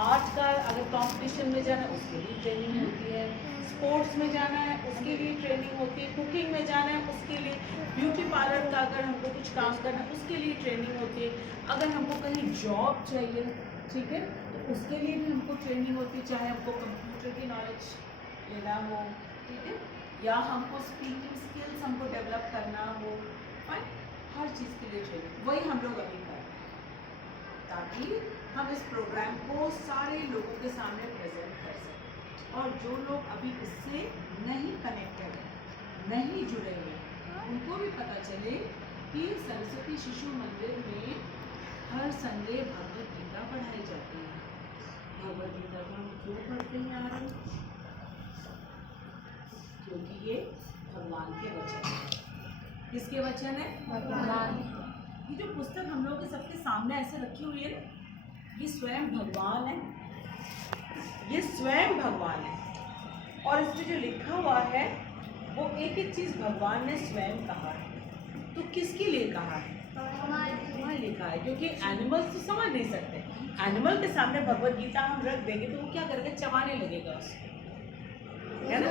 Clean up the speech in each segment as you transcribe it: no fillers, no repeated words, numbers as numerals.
Art का अगर competition में जाना है उसके लिए ट्रेनिंग होती है, स्पोर्ट्स में जाना है उसके लिए ट्रेनिंग होती है, कुकिंग में जाना है उसके लिए, ब्यूटी पार्लर का अगर हमको कुछ काम करना है उसके लिए ट्रेनिंग होती है, अगर हमको कहीं जॉब चाहिए, ठीक है, तो उसके लिए भी हमको ट्रेनिंग होती है, चाहे हमको कंप्यूटर की नॉलेज लेना हो, ठीक है, या हमको स्पीकिंग स्किल्स हमको डेवलप करना हो, फाइन, हर चीज़ के लिए ट्रेनिंग, वही हम लोग अभी कर रहे हैं ताकि हम इस प्रोग्राम को सारे लोगों के सामने प्रेजेंट कर सकें और जो लोग अभी इससे नहीं कनेक्टेड हैं, नहीं जुड़े हुए हैं, उनको भी पता चले कि सरस्वती शिशु मंदिर में हर संडे भगवद गीता पढ़ाई जाती है। भगवद गीता को हम क्यों पढ़ते हैं यार? क्योंकि ये भगवान के वचन है। किसके वचन है? भगवान। ये जो पुस्तक हम लोग के सबके सामने ऐसे रखी हुई है, ये स्वयं भगवान है, ये स्वयं भगवान है और इसमें जो लिखा हुआ है वो एक एक चीज़ भगवान ने स्वयं कहा है। तो किसके लिए कहा है? हमारे लिए कहा है, क्योंकि एनिमल्स तो समझ नहीं सकते। एनिमल के सामने भगवद गीता हम रख देंगे तो वो क्या करेगा? चबाने लगेगा उसको, है ना?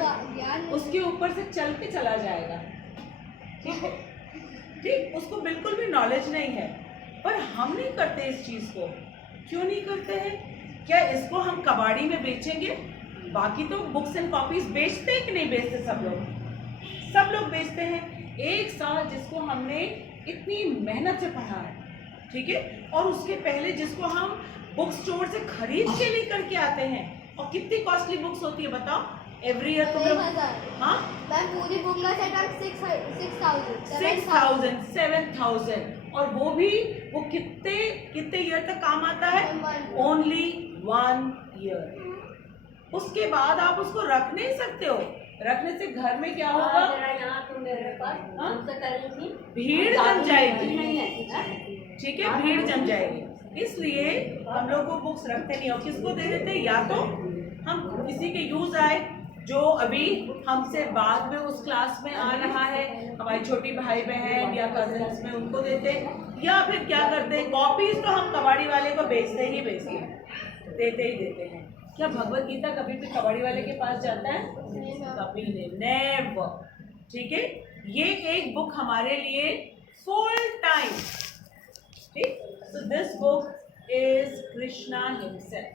उसके ऊपर से चल के चला जाएगा, ठीक है, ठीक, उसको बिल्कुल भी नॉलेज नहीं है। पर हम नहीं करते इस चीज़ को। क्यों नहीं करते हैं? क्या इसको हम कबाड़ी में बेचेंगे? बाकी तो बुक्स एंड कॉपीज बेचते हैं कि नहीं बेचते? सब लोग बेचते हैं। एक साल जिसको हमने इतनी मेहनत से पढ़ा है, ठीक है, और उसके पहले जिसको हम बुक स्टोर से खरीद के लेकर के आते हैं, और कितनी कॉस्टली बुक्स होती है बताओ? एवरी ईयर तुम लोग, हाँ, पूरी बुक का सेट 6,000 7,000, और वो कितने ईयर तक काम आता है? Only 1 year. उसके बाद आप उसको रख नहीं सकते हो। रखने से घर में क्या होगा? भीड़ जम जाएगी, ठीक है, भीड़ जम जाएगी। इसलिए हम लोग को बुक्स रखते नहीं, और किसको दे देते? या तो हम किसी के यूज आए जो अभी हमसे बाद में उस क्लास में आ रहा है, हमारी छोटी भाई बहन या कजिन्स में, उनको देते, या फिर क्या करते हैं, कॉपीज तो हम कबाड़ी वाले को बेचते ही बेचते हैं, देते ही देते हैं। क्या भगवद गीता कभी भी कबाड़ी वाले के पास जाता है? कभी नहीं, नेवर, ठीक है। ये एक बुक हमारे लिए फुल टाइम, ठीक। So this book is Krishna himself,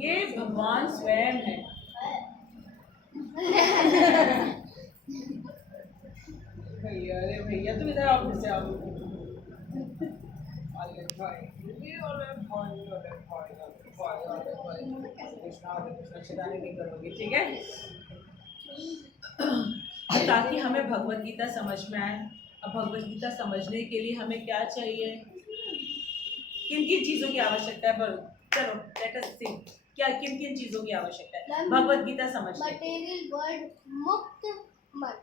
ये भगवान स्वयं है। भैया, अरे भैया तुम इधर आओ, फिर से आओ। नहीं करोगे, ठीक है, ताकि हमें भगवद गीता समझ में आए। अब भगवद गीता समझने के लिए हमें क्या चाहिए? किन किन चीज़ों की आवश्यकता है? चलो लेट अस सी, क्या किन किन चीज़ों की आवश्यकता है भगवद गीता समझने? मटेरियल वर्ल्ड मुक्त मन,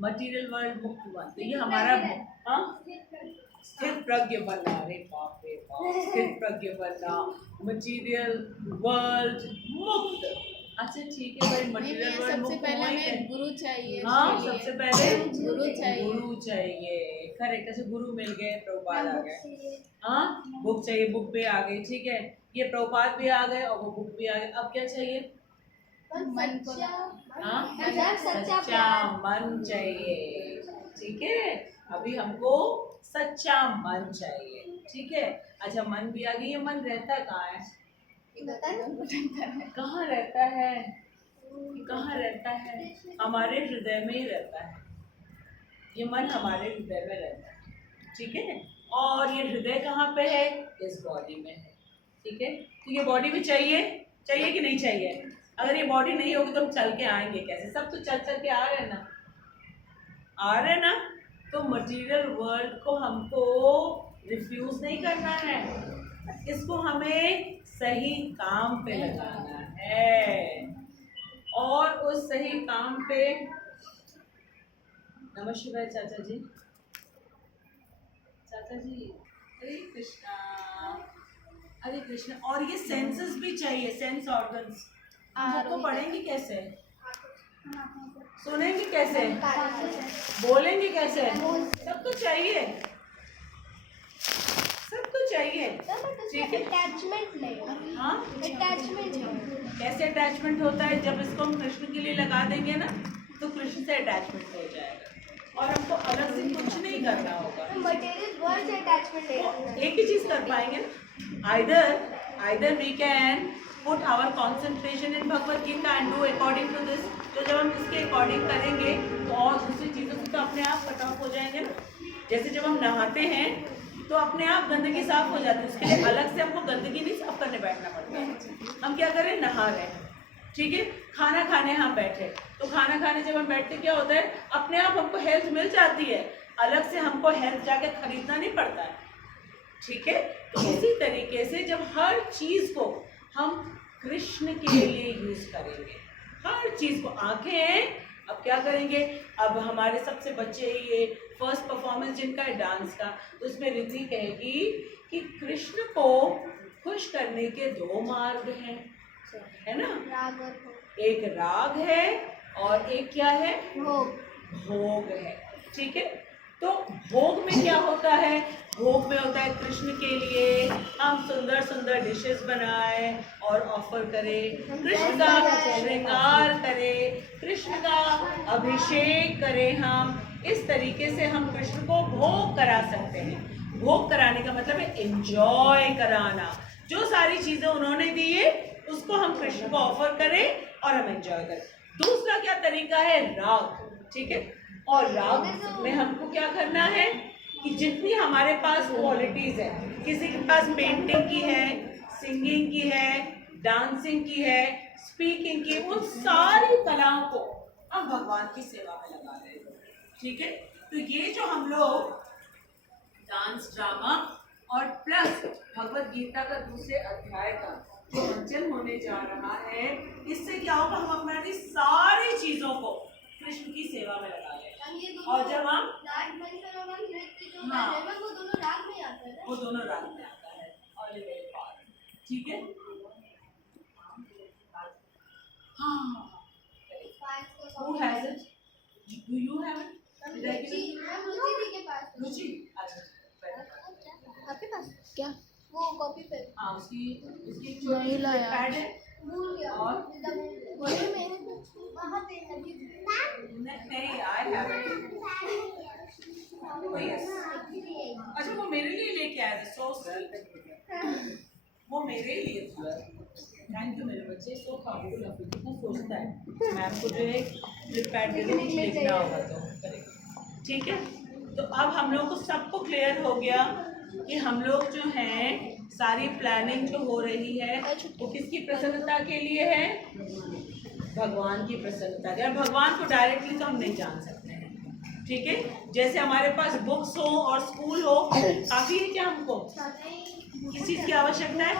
मटेरियल वर्ल्ड मुक्त मन, तो ये हमारा, हाँ, स्थिर प्रज्ञ बनना। अरे बाप रे बाप, स्थिर प्रज्ञ बनना, मटेरियल वर्ल्ड मुक्त। अच्छा ठीक है भाई, मटेरियल वर्ल्ड मुक्त। सबसे पहले हमें गुरु चाहिए। हाँ, सबसे पहले गुरु चाहिए। गुरु चाहिए, करेक्ट। ऐसे गुरु मिल गए, प्रभुपाद आ गए, हाँ, बुक चाहिए, बुक भी आ गई, ठीक है, ये प्रभुपाद भी आ गए और वो बुक भी आ गए। अब क्या चाहिए? मन को, हाँ, सच्चा मन चाहिए, ठीक है। अभी हमको सच्चा मन चाहिए, ठीक है। अच्छा, मन भी आ गई। ये मन रहता कहाँ है? कहाँ रहता है? कहाँ रहता है? हमारे हृदय में ही रहता है। ये मन हमारे हृदय में रहता है, ठीक है। और ये हृदय कहाँ पे है? इस बॉडी में है, ठीक है। तो ये बॉडी भी चाहिए कि नहीं चाहिए? अगर ये बॉडी नहीं होगी तो हम चल के आएंगे कैसे? सब तो चल के आ रहे हैं ना। तो मटेरियल वर्ल्ड को हमको रिफ्यूज नहीं करना है, इसको हमें सही काम पे लगाना है। और उस सही काम पे, नमः शिवाय चाचा जी, हरे कृष्णा। और ये सेंसेस भी चाहिए, सेंस ऑर्गन्स। आपको पढ़ेंगे कैसे? सुनेंगे कैसे? बोलेंगे कैसे? सब तो चाहिए, सब तो चाहिए। चाहिए, ठीक है। अटैचमेंट नहीं, हाँ, अटैचमेंट है। कैसे अटैचमेंट होता है? जब इसको हम कृष्ण के लिए लगा देंगे ना तो कृष्ण से अटैचमेंट हो जाएगा और हमको अलग से कुछ नहीं करना होगा। मटेरियल वर्ड से अटैचमेंट है। एक ही चीज कर पाएंगे ना, either we can put our concentration in Bhagavad Gita and do according to this. तो जब हम इसके अकॉर्डिंग करेंगे तो और दूसरी चीज़ों से तो अपने आप कट ऑफ हो जाएंगे ना। जैसे जब हम नहाते हैं तो अपने आप गंदगी साफ हो जाती है, उसके लिए अलग से हमको गंदगी नहीं साफ करने बैठना पड़ता है। हम क्या करें, नहा रहे हैं, ठीक है। खाना खाने हम बैठे तो खाना खाने जब हम बैठते क्या होता है, अपने आप हमको हेल्थ मिल जाती है, अलग से हमको हेल्थ जाके खरीदना नहीं पड़ता है, ठीक है। तो इसी तरीके से जब हर चीज को हम कृष्ण के लिए यूज करेंगे, हर चीज को, आंखें अब क्या करेंगे, अब हमारे सबसे बच्चे ये फर्स्ट परफॉर्मेंस जिनका है डांस का, तो उसमें रिद्धि कहेगी कि कृष्ण को खुश करने के दो मार्ग हैं, है ना। राग और भोग। एक राग है और एक क्या है, भोग। भोग है, ठीक है। तो भोग में क्या होता है, भोग में होता है कृष्ण के लिए हम सुंदर सुंदर डिशेस बनाएं और ऑफर करें, कृष्ण का श्रृंगार करें, कृष्ण का अभिषेक करें। हम इस तरीके से हम कृष्ण को भोग करा सकते हैं। भोग कराने का मतलब है एंजॉय कराना, जो सारी चीजें उन्होंने दी है उसको हम कृष्ण को ऑफर करें और हम एंजॉय करें। दूसरा क्या तरीका है, राग, ठीक है। और राग में हमको क्या करना है कि जितनी हमारे पास क्वालिटीज है, किसी के पास पेंटिंग की है, सिंगिंग की है, डांसिंग की है, स्पीकिंग की, उन सारी कलाओं को हम भगवान की सेवा में लगा रहे हैं, ठीक है। तो ये जो हम लोग डांस ड्रामा और प्लस भगवत गीता का दूसरे अध्याय का जो मंचन होने जा रहा है, इससे क्या होगा, हम अपनी सारी चीजों को कृष्ण की सेवा में लगा रहे हैं। और जब हम नाट मंचन और नृत्य जो हाँ, कर रहे हैं वो दोनों राग में आता है ना? वो दोनों राग में आता है, और ये मेरे पास, ठीक है। हाँ, who has it? Do you have it? Did I give it? रुचि दी के पास है। रुचि, अच्छा, आपके पास क्या? वो कॉपी पे हाँ, उसकी नहीं लाया। पैड है भूल गया और वहाँ पे है। नहीं, I have it. Oh yes. अच्छा, वो मेरे लिए लेके आया था, so sweet. वो मेरे लिए था। थैंक यू मेरे बच्चे, सो थाटफुल ऑफ यू, कितना सोचता है। मैम को जो है फ्लिप पैड दे कुछ लिखना होगा तो करेक्ट, ठीक है। तो अब हम लोग को सबको क्लियर हो गया कि हम लोग जो हैं सारी प्लानिंग जो हो रही है वो किसकी प्रसन्नता के लिए है, भगवान की प्रसन्नता के। और भगवान को डायरेक्टली तो हम नहीं जान सकते हैं, ठीक है। जैसे हमारे पास बुक्स हो और स्कूल हो, काफ़ी है क्या हमको, किस चीज़ की आवश्यकता है,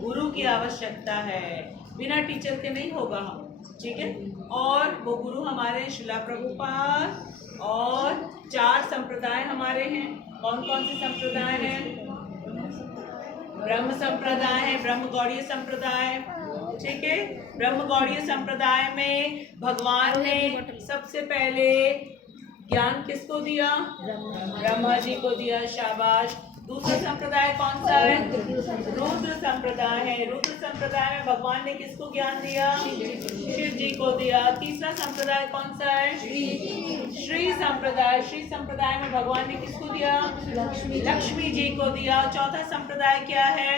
गुरु की आवश्यकता है। बिना टीचर के नहीं होगा हम, ठीक है। और वो गुरु हमारे शिला प्रभुपाद और 4 संप्रदाय हमारे हैं। कौन कौन से संप्रदाय हैं, ब्रह्म संप्रदाय है, ब्रह्म गौड़ीय संप्रदाय, ठीक है। ब्रह्म गौड़ीय संप्रदाय में भगवान ने सबसे पहले ज्ञान किसको दिया, ब्रह्मा जी को दिया, शाबाश। दूसरा संप्रदाय कौन सा है, रुद्र संप्रदाय है। रुद्र संप्रदाय में भगवान ने किसको ज्ञान दिया, शिव जी को दिया। तीसरा संप्रदाय कौन सा है, श्री संप्रदाय। श्री संप्रदाय में भगवान ने किसको दिया, लक्ष्मी जी को दिया। चौथा संप्रदाय क्या है,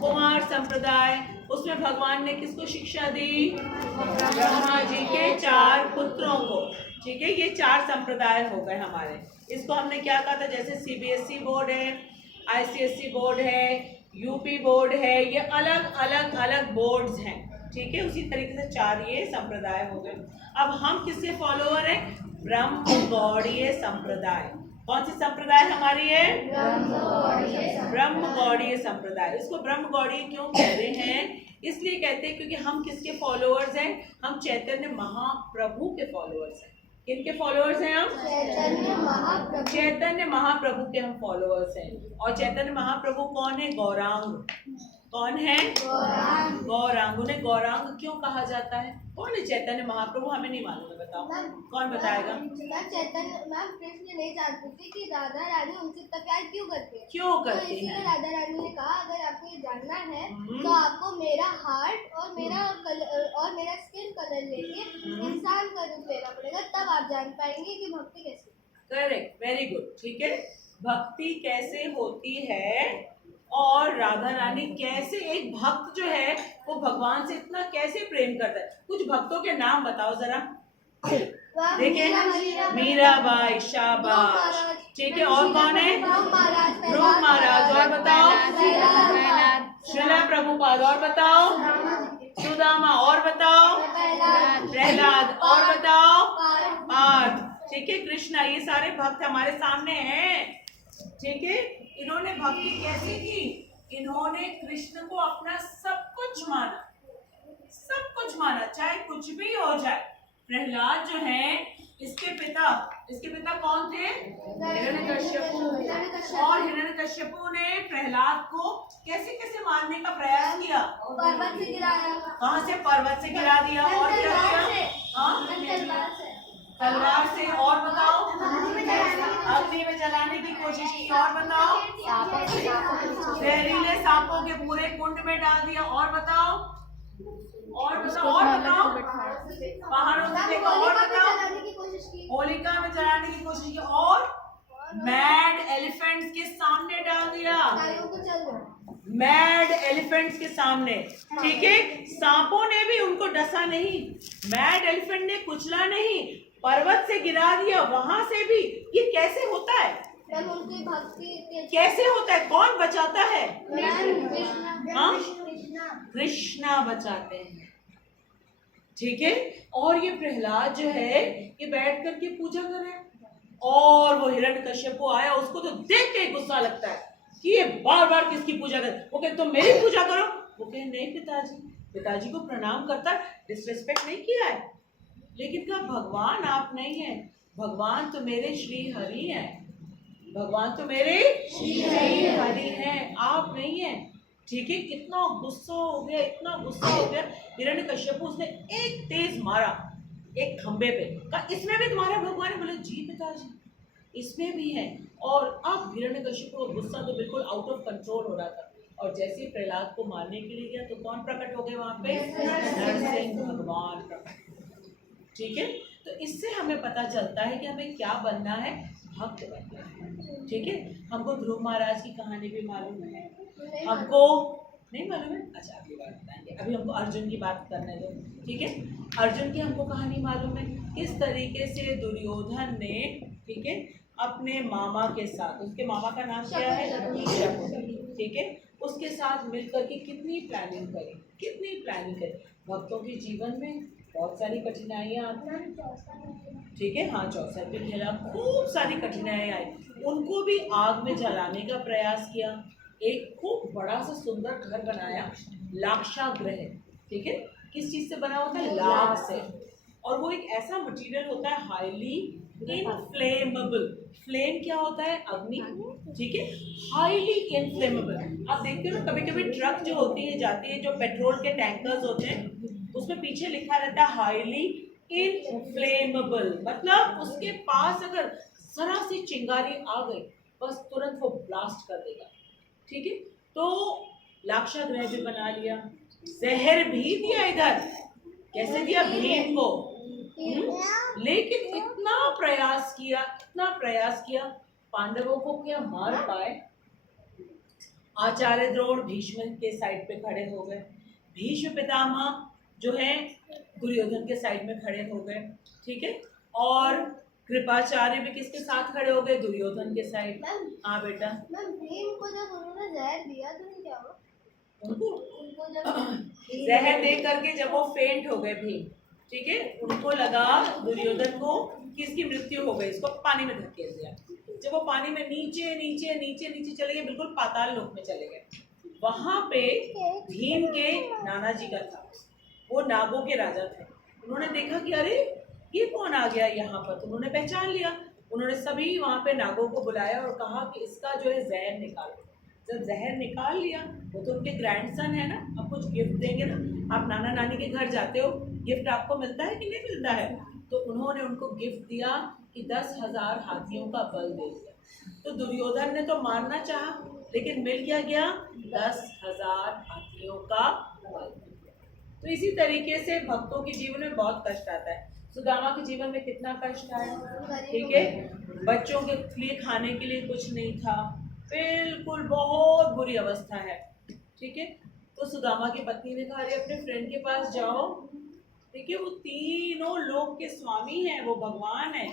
कुमार संप्रदाय। उसमें भगवान ने किसको शिक्षा दी, ब्रह्मा जी के 4 पुत्रों को, ठीक है। ये 4 संप्रदाय हो गए हमारे। इसको हमने क्या कहा था, जैसे सीबीएसई बोर्ड है, आईसीएसई बोर्ड है, यूपी बोर्ड है, ये अलग अलग अलग बोर्ड्स हैं, ठीक है। उसी तरीके से 4 ये संप्रदाय हो गए। अब हम किसके फॉलोअर हैं, ब्रह्म गौड़ीय संप्रदाय। कौन सी संप्रदाय हमारी है, ब्रह्म गौड़ीय संप्रदाय। इसको ब्रह्म गौड़ीय क्यों कह रहे हैं, इसलिए कहते हैं क्योंकि हम किसके फॉलोअर्स हैं, हम चैतन्य महाप्रभु के फॉलोअर्स हैं। किनके फॉलोअर्स हैं हम, चैतन्य महाप्रभु के हम फॉलोअर्स हैं। और चैतन्य महाप्रभु कौन है, गौरांग, कौन है? गौरांग। उन्हें गौरांग क्यों कहा जाता है? कौन है? चैतन्य महाप्रभु? हमें नहीं मालूम है, बताओ कौन बताएगा? मैम कृष्ण नहीं जानती थी कि राधा रानी उनसे इतना प्यार क्यों करती है। क्यों तो करती इसीलिए है? राधा रानी ने कहा अगर आपको ये जानना है तो आपको मेरा हार्ट और मेरा स्किन कलर लेके इंसान का रूप लेना पड़ेगा, तब आप जान पाएंगे कि भक्ति कैसे। Correct, very good. ठीक है, भक्ति कैसे होती है और राधा रानी कैसे, एक भक्त जो है वो भगवान से इतना कैसे प्रेम करता है। कुछ भक्तों के नाम बताओ जरा। देखिए, मीराबाई, शाबाश। ठीक है, और कौन है? ध्रुव महाराज। और बताओ? श्रीला प्रभुपाद। और बताओ? सुदामा। और बताओ? प्रहलाद। और बताओ? पार्थ। ठीक है, कृष्णा। ये सारे भक्त हमारे सामने हैं। ठीक है, इन्होंने भक्ति कैसे की? इन्होंने कृष्ण को अपना सब कुछ माना, सब कुछ माना, चाहे कुछ भी हो जाए। प्रहलाद जो है, इसके पिता कौन थे? हिरण्यकश्यपु। और हिरण्यकश्यपु ने प्रहलाद को कैसे कैसे मारने का प्रयास किया? पर्वत से गिराया। कहाँ से? पर्वत से गिरा दिया। और क्या किया? तलवार से। और बताओ? अग्नि में जलाने की कोशिश की। और बताओ? जहरीले सांपों के पूरे कुंड में डाल दिया। और बताओ? और बताओ? और बताओ? पहाड़ों से देखा। और बताओ? होलिका में जलाने की कोशिश की। और मैड एलिफेंट्स के सामने डाल दिया। मैड एलिफेंट्स के सामने। ठीक है, सांपों ने भी उनको डसा नहीं, मैड एलिफेंट ने कुचला नहीं, पर्वत से गिरा दिया, वहां से भी। ये कैसे होता है? उनकी भक्ति कैसे होता है? कौन बचाता है? हाँ, कृष्णा बचाते हैं। ठीक है, और ये प्रहलाद जो है ये बैठ करके पूजा कर रहे हैं, और वो हिरण्यकश्यपु आया, उसको तो देख के गुस्सा लगता है कि ये बार बार किसकी पूजा कर। वो कहते तुम मेरी पूजा करो। वो कहे नहीं पिताजी, पिताजी को प्रणाम करता, डिसरेस्पेक्ट नहीं किया है। लेकिन कहा भगवान आप नहीं है, भगवान तो मेरे श्री हरि हैं, भगवान तो मेरे श्री हरि हैं, आप नहीं है। ठीक है, इतना गुस्सा हो गया, इतना गुस्सा हो गया हिरण्यकश्यपु। उसने एक तेज मारा एक खंबे पे, कहा इसमें भी तुम्हारा भगवान है? बोले जी पिताजी इसमें भी है। और अब हिरण्यकश्यपु का गुस्सा तो बिल्कुल आउट ऑफ कंट्रोल हो रहा था, और जैसे ही प्रहलाद को मारने के लिए गया तो कौन प्रकट हो गए वहां पे? नरसिंह भगवान प्रकट। ठीक है, तो इससे हमें पता चलता है कि हमें क्या बनना है? भक्त बनना है। ठीक है, हमको ध्रुव महाराज की कहानी भी मालूम है, हमको नहीं मालूम है? अच्छा अगली बार बताएंगे, अभी हमको अर्जुन की बात करने दो। ठीक है, अर्जुन की हमको कहानी मालूम है, किस तरीके से दुर्योधन ने, ठीक है, अपने मामा के साथ, उसके मामा का नाम क्या है? शकुनी। ठीक है, उसके साथ मिलकर के कितनी प्लानिंग करी, कितनी प्लानिंग करी। भक्तों के जीवन में बहुत सारी कठिनाइयाँ आती हैं। ठीक है, हाँ 64 पे खेला, खूब सारी कठिनाइयाँ आई, उनको भी आग में जलाने का प्रयास किया। एक खूब बड़ा सा सुंदर घर बनाया, लाक्षागृह। ठीक है, किस चीज से बना होता है? लाख से। और वो एक ऐसा मटेरियल होता है हाईली इनफ्लेमेबल। फ्लेम क्या होता है? अग्नि। ठीक है, हाईली इनफ्लेमेबल। आप देखते हो ना कभी कभी ट्रक जो होती है जाती है, जो पेट्रोल के टैंकर्स होते हैं, उसमें पीछे लिखा रहता है हाईली इनफ्लेमेबल, मतलब उसके पास अगर जरा सी चिंगारी आ गई बस तुरंत वो ब्लास्ट कर देगा। ठीक है, तो लाक्षागृह भी बना लिया, जहर भी दिया इधर। कैसे दिया? भीम को। लेकिन इतना प्रयास किया, इतना प्रयास किया, पांडवों को क्या मार पाए? आचार्य द्रोण भीष्म के साइड पे खड़े हो गए, भीष्म पितामह जो है दुर्योधन के साइड में खड़े हो गए। ठीक है, और कृपाचार्य भी किसके साथ खड़े हो गए? दुर्योधन के साइड। हाँ बेटा। भीम को जब उन्होंने जहर दिया तो क्या हुआ? उनको जहर दे करके जब वो फेंट हो गए भीम, ठीक है, उनको लगा दुर्योधन को कि इसकी मृत्यु हो गई, इसको पानी में धकेल दिया। जब वो पानी में नीचे नीचे नीचे नीचे चले गए, बिल्कुल पाताल लोक में चले गए, वहां पे भीम के नाना जी का था, वो नागों के राजा थे। उन्होंने देखा कि अरे ये कौन आ गया यहाँ पर, तो उन्होंने पहचान लिया। उन्होंने सभी वहां पे नागों को बुलाया और कहा कि इसका जो है जहर निकालो। जब जहर निकाल लिया, वो तो उनके ग्रैंडसन है ना, अब कुछ गिफ्ट देंगे ना। आप नाना नानी के घर जाते हो, गिफ्ट आपको मिलता है कि नहीं मिलता है? तो उन्होंने उनको गिफ्ट दिया कि 10,000 हाथियों का बल दे दिया। तो दुर्योधन ने तो मारना चाहा, लेकिन मिल क्या गया? 10,000 हाथियों का बल। तो इसी तरीके से भक्तों के जीवन में बहुत कष्ट आता है। सुदामा के जीवन में कितना कष्ट आया, ठीक है। बच्चों के लिए खाने के लिए कुछ नहीं था, बिल्कुल बहुत बुरी अवस्था है, ठीक है। तो सुदामा की पत्नी ने कहा, अरे अपने फ्रेंड के पास जाओ, ठीक है, वो तीनों लोक के स्वामी हैं, वो भगवान है।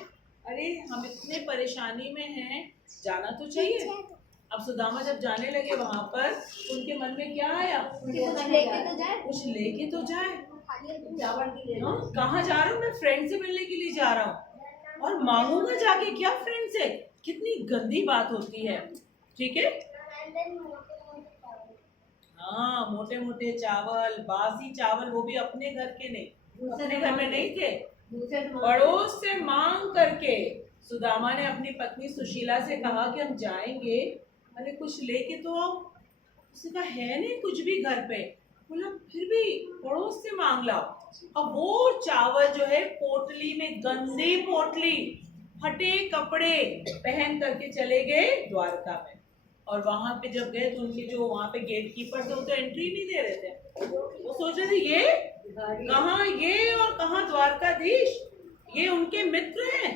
अरे हम इतने परेशानी में हैं, जाना तो चाहिए। अब सुदामा जब जाने लगे वहां पर, उनके मन में क्या आया? कुछ लेके तो जाए, कुछ लेके तो जाए। हाँ, कहाँ जा रहा हूँ? मैं फ्रेंड से मिलने के लिए जा रहा हूँ, और मांगूंगा जाके क्या फ्रेंड से? कितनी गंदी बात होती है, ठीक है। हाँ, मोटे मोटे चावल, बासी चावल, वो भी अपने घर के नहीं, अपने घर में नहीं थे, पड़ोस से मांग करके। सुदामा ने अपनी पत्नी सुशीला से कहा कि हम जाएंगे, अरे कुछ लेके तो आओ। उसने कहा है नहीं कुछ भी घर पे। बोला फिर भी पड़ोस से मांग लाओ। अब वो चावल जो है पोटली में, गंदी पोटली, फटे कपड़े पहन करके चले गए द्वारका में। और वहां पे जब गए तो उनके जो वहां पे गेट कीपर थे, वो तो एंट्री नहीं दे रहे थे। वो सोच रहे थे ये कहाँ, ये और कहाँ द्वारकाधीश, ये उनके मित्र हैं।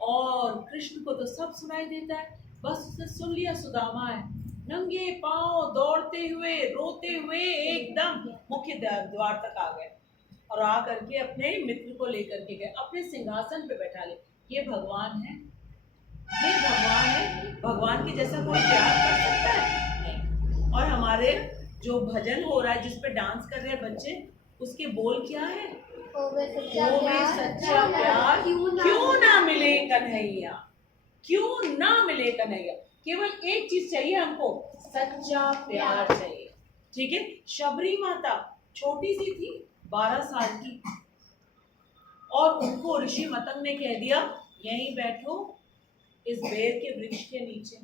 और कृष्ण को तो सब सुनाई देता है, बस उसने सुन लिया सुदामा है, नंगे पांव दौड़ते हुए रोते हुए एकदम मुख्य द्वार तक आ गए, और आ करके अपने मित्र को लेकर के गए, अपने सिंहासन पे बैठा ले। ये भगवान है, ये भगवान है। भगवान के जैसा कोई प्यार कर सकता है? नहीं। और हमारे जो भजन हो रहा है, जिस पे डांस कर रहे हैं बच्चे, उसके बोल क्या है? होवे सच्चा प्यार क्यों ना मिले कन्हैया, क्यों ना मिले कन्हैया। केवल एक चीज चाहिए हमको, सच्चा प्यार चाहिए, ठीक है। शबरी माता छोटी सी थी, 12 साल की, और उनको ऋषि मतंग ने कह दिया यहीं बैठो इस बेर के वृक्ष के नीचे,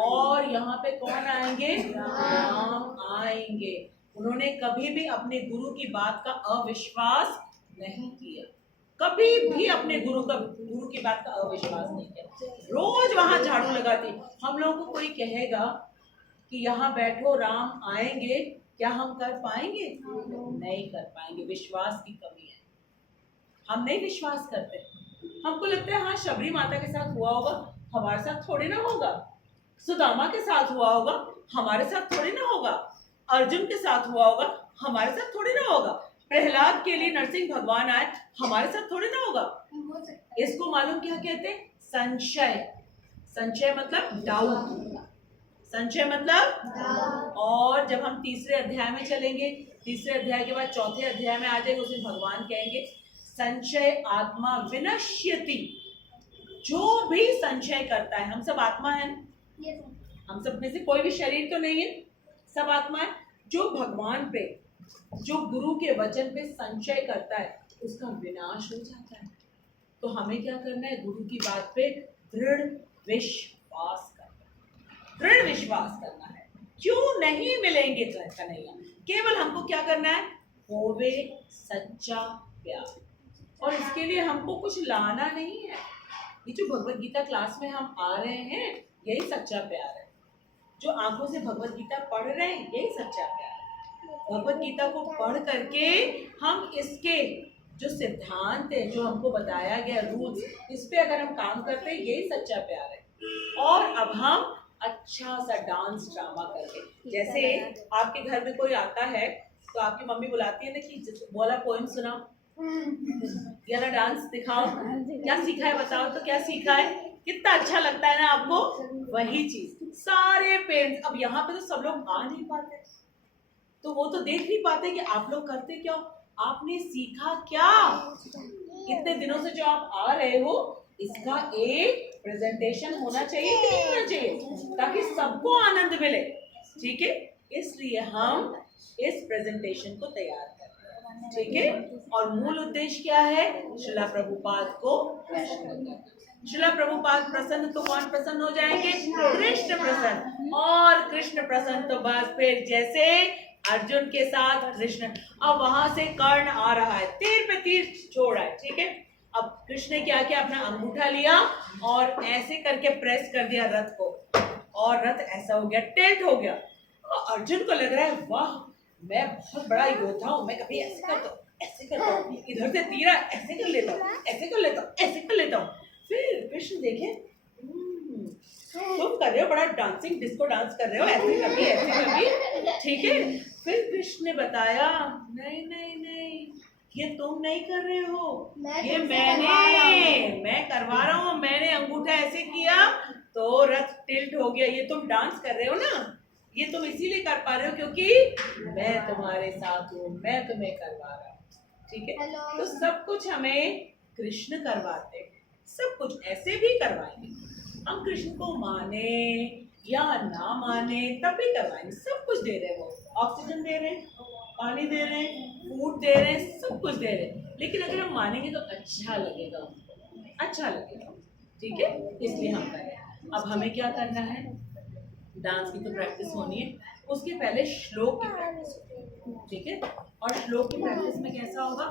और यहाँ पे कौन आएंगे? राम आएंगे। उन्होंने कभी भी अपने गुरु की बात का अविश्वास नहीं किया, कभी भी अपने गुरु की बात का अविश्वास नहीं किया। रोज वहां झाड़ू लगाती। हम लोगों को कोई कहेगा कि यहाँ बैठो राम आएंगे, क्या हम कर पाएंगे? नहीं कर पाएंगे, विश्वास की कमी है, हम नहीं विश्वास करते। हमको लगता है हाँ शबरी माता के साथ हुआ होगा, हमारे साथ थोड़ी ना होगा। सुदामा के साथ हुआ होगा, हमारे साथ थोड़ी ना होगा। अर्जुन के साथ हुआ होगा, हमारे साथ थोड़ी ना होगा। प्रहलाद के लिए नरसिंह भगवान आए, हमारे साथ थोड़ी ना होगा। इसको मालूम क्या कहते हैं? संशय। संशय मतलब डाउट, संशय मतलब। और जब हम तीसरे अध्याय में चलेंगे, तीसरे अध्याय के बाद चौथे अध्याय में आ जाएंगे, उसमें भगवान कहेंगे संशय आत्मा विनश्यति। जो भी संशय करता है, हम सब आत्मा है, हम सब में से कोई भी शरीर तो नहीं है, सब आत्मा है। जो भगवान पे, जो गुरु के वचन पे संशय करता है, उसका विनाश हो जाता है। तो हमें क्या करना है? गुरु की बात पे दृढ़ विश्वास करना है, दृढ़ विश्वास करना है। क्यों नहीं मिलेंगे कन्हैया? केवल हमको क्या करना है? होवे सच्चा प्यार। और इसके लिए हमको कुछ लाना नहीं है। ये जो भगवत गीता क्लास में हम आ रहे हैं, यही सच्चा प्यार है। जो आंखों से भगवत गीता पढ़ रहे हैं, यही सच्चा प्यार है। भगवत गीता को पढ़ करके हम इसके जो सिद्धांत है, जो हमको बताया गया रूल्स, इस पे अगर हम काम करते हैं, यही सच्चा प्यार है। और अब हम अच्छा सा डांस ड्रामा करके, जैसे आपके घर में कोई आता है तो आपकी मम्मी बुलाती है ना कि बोला पोएम सुनाओ, जरा डांस दिखाओ, क्या सीखा है बताओ, तो क्या सीखा है, कितना अच्छा लगता है ना आपको। वही चीज सारे पेरेंट्स, अब यहाँ पे तो सब लोग आ नहीं पाते, तो वो तो देख नहीं पाते कि आप लोग करते क्या, आपने सीखा क्या। इतने दिनों से जो आप आ रहे हो, इसका एक प्रेजेंटेशन होना चाहिए कि नहीं होना चाहिए, ताकि सबको आनंद मिले, ठीक है। इसलिए हम इस प्रेजेंटेशन को तैयार करते हैं, ठीक है। और मूल उद्देश्य क्या है? श्रीला प्रभुपाद को प्रश्न करना। शिला प्रभुपाद प्रसन्न तो कौन प्रसन्न हो जाएंगे? कृष्ण प्रसन्न। और कृष्ण प्रसन्न तो बस फिर जैसे अर्जुन के साथ कृष्ण, अब वहां से कर्ण आ रहा है, तीर पे तीर छोड़ रहा है, ठीक है। अब कृष्ण ने क्या किया, अपना अंगूठा लिया और ऐसे करके प्रेस कर दिया रथ को, और रथ ऐसा हो गया, टिल्ट हो गया। और अर्जुन को लग रहा है वाह मैं बहुत बड़ा योद्धा हूँ, मैं कभी ऐसे करता हूँ, ऐसे करता हूँ, इधर से तीरा ऐसे कर लेता हूँ, ऐसे कर लेता हूँ, ऐसे कर लेता हूँ। फिर कृष्ण देखे तुम कर रहे हो बड़ा डांसिंग डिस्को डांस कर रहे हो, ऐसे कभी, ठीक है। फिर कृष्ण ने बताया नहीं नहीं नहीं, ये तुम नहीं कर रहे हो, ये मैं करवा रहा हूँ, मैंने अंगूठा ऐसे किया तो रथ टिल्ट हो गया। ये तुम डांस कर रहे हो ना, ये तुम इसीलिए कर पा रहे हो क्योंकि मैं तुम्हारे साथ हूँ, मैं तुम्हें करवा रहा हूँ, ठीक है। तो सब कुछ हमें कृष्ण करवाते हैं, सब कुछ ऐसे भी करवाएंगे, हम कृष्ण को माने या ना माने तब भी करवाएंगे, सब कुछ दे रहे हैं, वो ऑक्सीजन दे रहे हैं, पानी दे रहे हैं, फूड दे रहे हैं, सब कुछ दे रहे हैं। लेकिन अगर हम मानेंगे तो अच्छा लगेगा, अच्छा लगेगा, ठीक है, इसलिए हम करें। अब हमें क्या करना है, डांस की तो प्रैक्टिस होनी है, उसके पहले श्लोक की प्रैक्टिस होनी है, ठीक है। और श्लोक की प्रैक्टिस में कैसा होगा,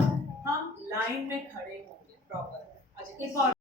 हम लाइन में खड़े होंगे प्रॉपर। अच्छा एक और